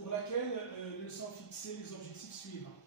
pour laquelle nous sont fixés les objectifs suivants.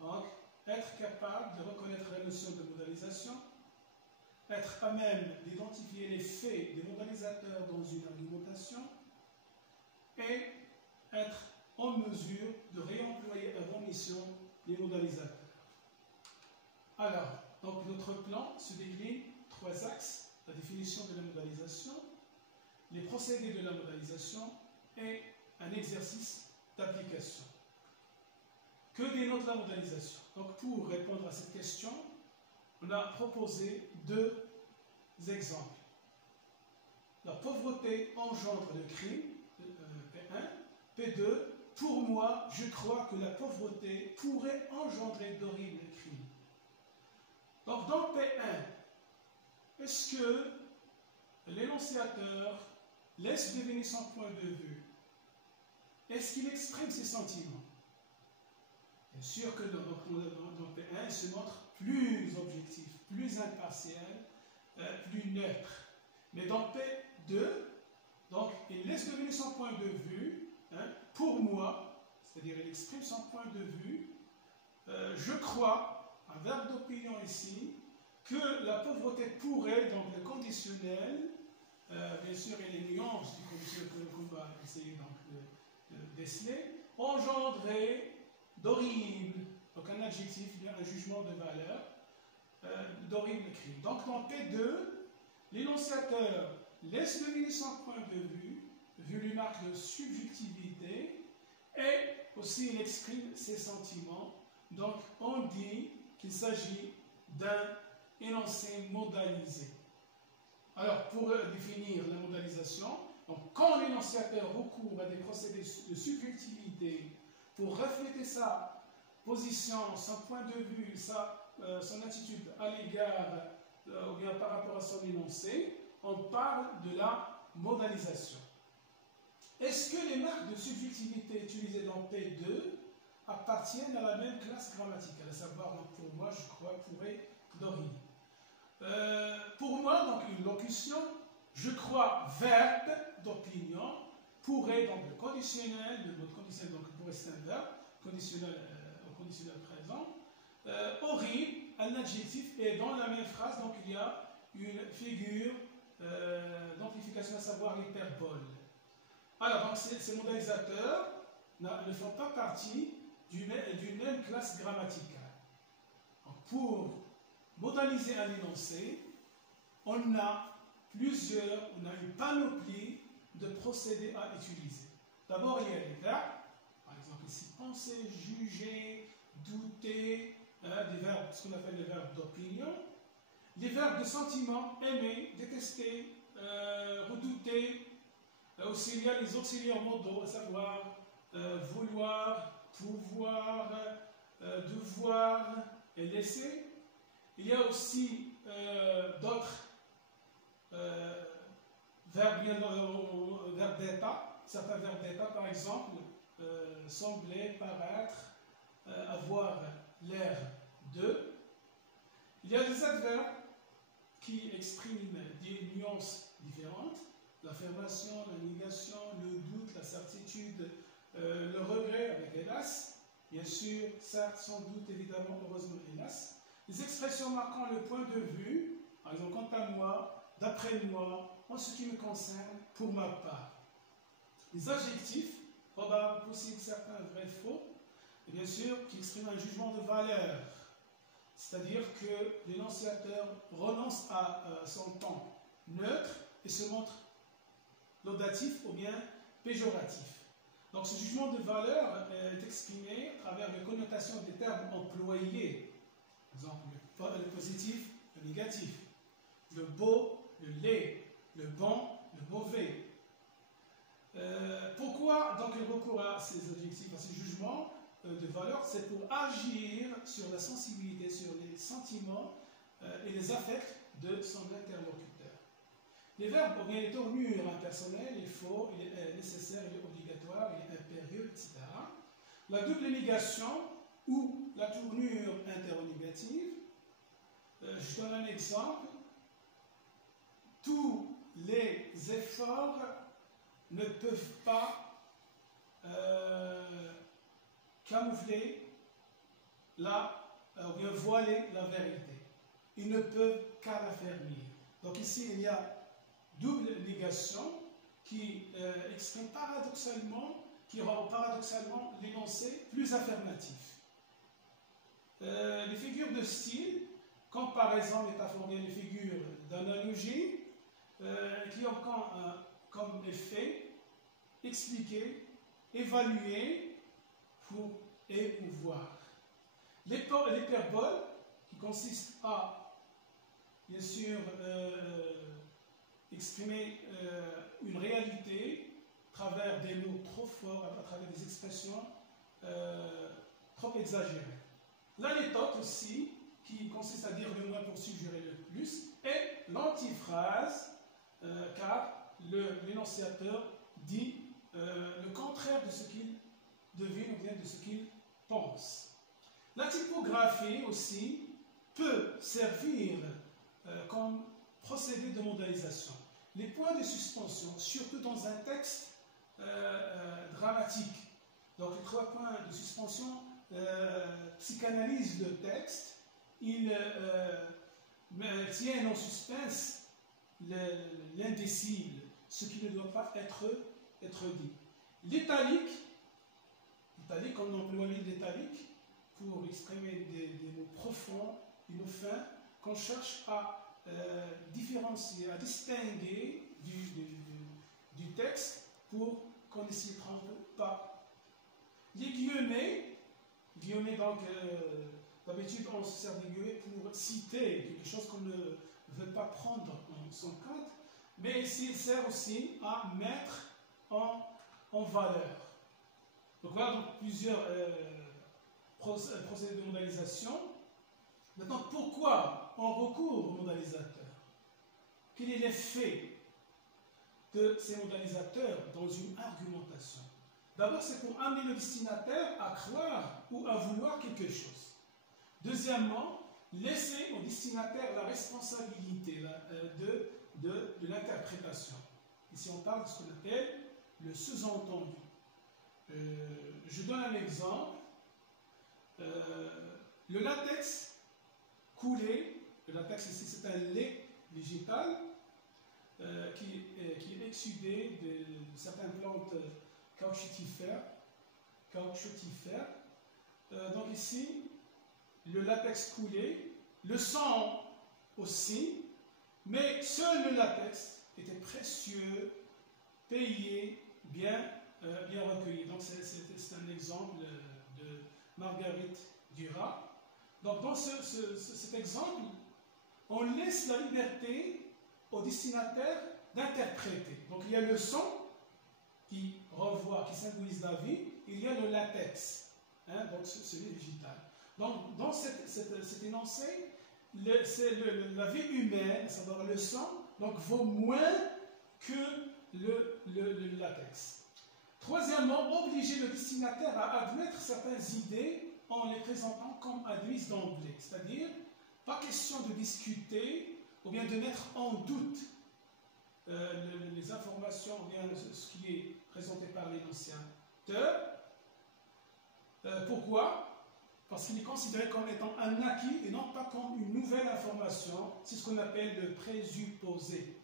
Donc, être capable de reconnaître la notion de modalisation, être à même d'identifier les faits des modalisateurs dans une argumentation et être en mesure de réemployer à bon mission les modalisateurs. Alors, donc notre plan se décline en 3 axes: la définition de la modalisation, les procédés de la modalisation et un exercice d'application. Que dénote la modalisation? Donc, pour répondre à cette question, on a proposé 2 exemples. La pauvreté engendre le crime, P1. P2, pour moi, je crois que la pauvreté pourrait engendrer d'horribles crimes. Donc, dans P1, est-ce que l'énonciateur laisse deviner son point de vue? Est-ce qu'il exprime ses sentiments? Bien sûr que dans P1, il se montre plus objectif, plus impartial, plus neutre. Mais dans P2, donc, il laisse deviner son point de vue, pour moi, c'est-à-dire il exprime son point de vue, je crois, un verbe d'opinion ici, que la pauvreté pourrait, donc le conditionnel, bien sûr, et les nuances du conditionnel qu'on va essayer donc, de déceler, engendrer d'horribles, donc un adjectif, un jugement de valeur, d'horribles crimes. Donc dans P2, l'énonciateur laisse deviner son point de vue, vu les marques de subjectivité, et aussi il exprime ses sentiments. Donc on dit qu'il s'agit d'un énoncé modalisé. Alors pour définir la modalisation, donc, quand l'énonciateur recourt à des procédés de subjectivité pour refléter sa position, son point de vue, son attitude à l'égard ou bien par rapport à son énoncé, on parle de la modalisation. Est-ce que les marques de subjectivité utilisées dans P2 appartiennent à la même classe grammaticale, à savoir, donc, pour moi, je crois, pourrait, d'origine. Pour moi, donc, une locution, je crois, verbe d'opinion, pourrait, donc, le conditionnel, le mode conditionnel, donc, pourrait, c'est un verbe, conditionnel, au conditionnel présent, horrible, un adjectif, et dans la même phrase, donc, il y a une figure d'amplification, à savoir l'hyperbole. Alors, donc, ces modalisateurs ne font pas partie d'une même classe grammaticale. Donc, pour modaliser un énoncé, on a une panoplie de procédés à utiliser. D'abord, il y a les verbes, par exemple ici, penser, juger, douter, des verbes, ce qu'on appelle les verbes d'opinion. Les verbes de sentiment, aimer, détester, redouter. Aussi, il y a les auxiliaires modaux, à savoir vouloir, pouvoir, devoir et laisser. Il y a aussi d'autres verbes d'état. Certains verbes d'état, par exemple, sembler, paraître, avoir l'air de. Il y a des adverbes qui expriment des nuances différentes. L'affirmation, la négation, le doute, la certitude, le regret avec hélas. Bien sûr, certes, sans doute, évidemment, heureusement, hélas. Les expressions marquant le point de vue, par exemple, quant à moi, d'après moi, en ce qui me concerne, pour ma part. Les adjectifs, probable, possible, certain, vrai, faux, et bien sûr, qui expriment un jugement de valeur. C'est-à-dire que l'énonciateur renonce à son ton neutre et se montre laudatif ou bien péjoratif. Donc ce jugement de valeur est exprimé à travers les connotations des termes employés. Par exemple, le positif, le négatif, le beau, le laid, le bon, le mauvais. Pourquoi donc il recourt à ces adjectifs, à ces jugements de valeur? C'est pour agir sur la sensibilité, sur les sentiments et les affects de son interlocuteur. Les verbes, ou bien les tournures impersonnelles, il faut, il est nécessaire, il est obligatoire, il est impérieux, etc. La double négation ou la tournure interrogative. Je donne un exemple. Tous les efforts ne peuvent pas camoufler ou bien voiler la vérité. Ils ne peuvent qu'à l'affermir. Donc ici, il y a double négation qui exprime paradoxalement, qui rend paradoxalement l'énoncé plus affirmatif. Les figures de style, comparaison métaphorique, les figures d'analogie, qui ont comme effet expliquer, évaluer pour émouvoir. L'hyperbole, qui consiste à, bien sûr, exprimer une réalité à travers des mots trop forts, à travers des expressions trop exagérées. L'anecdote aussi, qui consiste à dire le moins pour suggérer le plus, et l'antiphrase, car l'énonciateur dit le contraire de ce qu'il devine ou bien de ce qu'il pense. La typographie aussi peut servir comme procédé de modalisation. Les points de suspension, surtout dans un texte dramatique, donc les 3 points de suspension psychanalysent le texte, ils tiennent en suspense l'indécible, ce qui ne doit pas être dit. L'italique, on emploie l'italique pour exprimer des mots profonds, des mots fins, qu'on cherche à différencier, à distinguer du texte pour qu'on ne s'y trompe pas. Les guillemets, donc, d'habitude on se sert des guillemets pour citer quelque chose qu'on ne veut pas prendre en son compte, mais ici il sert aussi à mettre en valeur. Donc voilà donc plusieurs procédés de modalisation. Maintenant, pourquoi on recourt aux modalisateurs? Quel est l'effet de ces modalisateurs dans une argumentation? D'abord, c'est pour amener le destinataire à croire ou à vouloir quelque chose. Deuxièmement, laisser au destinataire la responsabilité de l'interprétation. Ici, on parle de ce qu'on appelle le sous-entendu. Je donne un exemple. Le latex coulé, le latex ici c'est un lait végétal qui est exsudé de certaines plantes caoutchoutifères. Donc ici, le latex coulé, le sang aussi, mais seul le latex était précieux, payé, bien recueilli. Donc c'est un exemple de Marguerite Duras. Donc dans cet exemple, on laisse la liberté au destinataire d'interpréter. Donc il y a le son qui renvoie, qui symbolise la vie, il y a le latex, donc celui végétal. Donc dans cet énoncé, la vie humaine, à savoir le sang, donc vaut moins que le latex. Troisièmement, obliger le destinataire à admettre certaines idées en les présentant comme admises d'emblée. C'est-à-dire, pas question de discuter ou bien de mettre en doute les informations ou bien ce qui est présenté par l'énonciateur. Pourquoi? Parce qu'il est considéré comme étant un acquis et non pas comme une nouvelle information. C'est ce qu'on appelle le présupposé.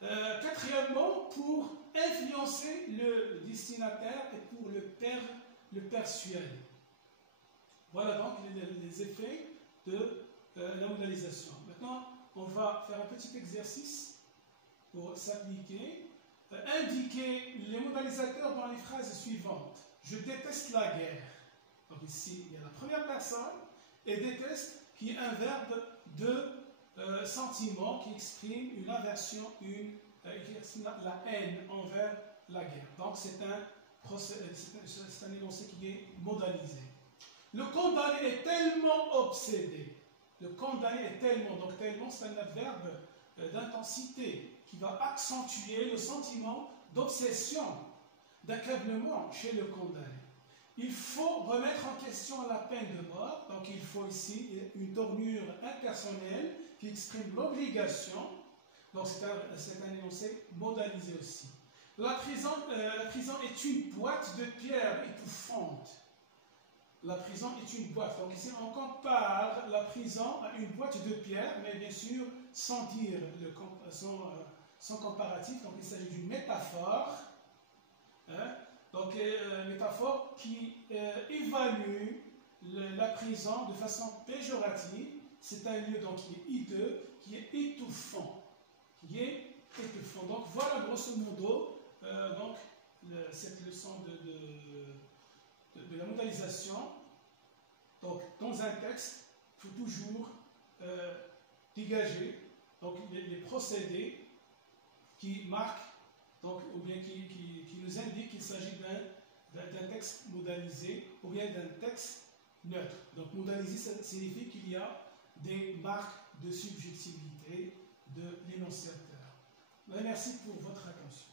Quatrièmement, pour influencer le destinataire et pour le persuader. Voilà donc les effets de la modalisation. Maintenant, on va faire un petit exercice pour s'appliquer. Indiquer les modalisateurs dans les phrases suivantes. Je déteste la guerre. Donc ici, il y a la première personne, et déteste qui est un verbe de sentiment qui exprime une aversion, qui exprime la haine envers la guerre. Donc c'est un énoncé qui est modalisé. Le condamné est tellement obsédé. Le condamné est tellement, donc tellement c'est un adverbe d'intensité qui va accentuer le sentiment d'obsession, d'accablement chez le condamné. Il faut remettre en question la peine de mort, donc il faut ici une tournure impersonnelle qui exprime l'obligation, donc c'est un énoncé modalisé aussi. La prison est une boîte de pierre étouffante. La prison est une boîte. Donc ici, on compare la prison à une boîte de pierre, mais bien sûr, sans dire sans comparatif. Donc il s'agit d'une métaphore. Hein? Donc, métaphore qui évalue la prison de façon péjorative. C'est un lieu donc, qui est hideux, qui est étouffant. Donc, voilà grosso modo cette leçon de la modalisation. Donc, dans un texte, il faut toujours dégager donc, les procédés qui marquent donc, ou bien qui nous indiquent qu'il s'agit d'un texte modalisé ou bien d'un texte neutre. Donc, modalisé, ça signifie qu'il y a des marques de subjectivité de l'énonciateur. Merci pour votre attention.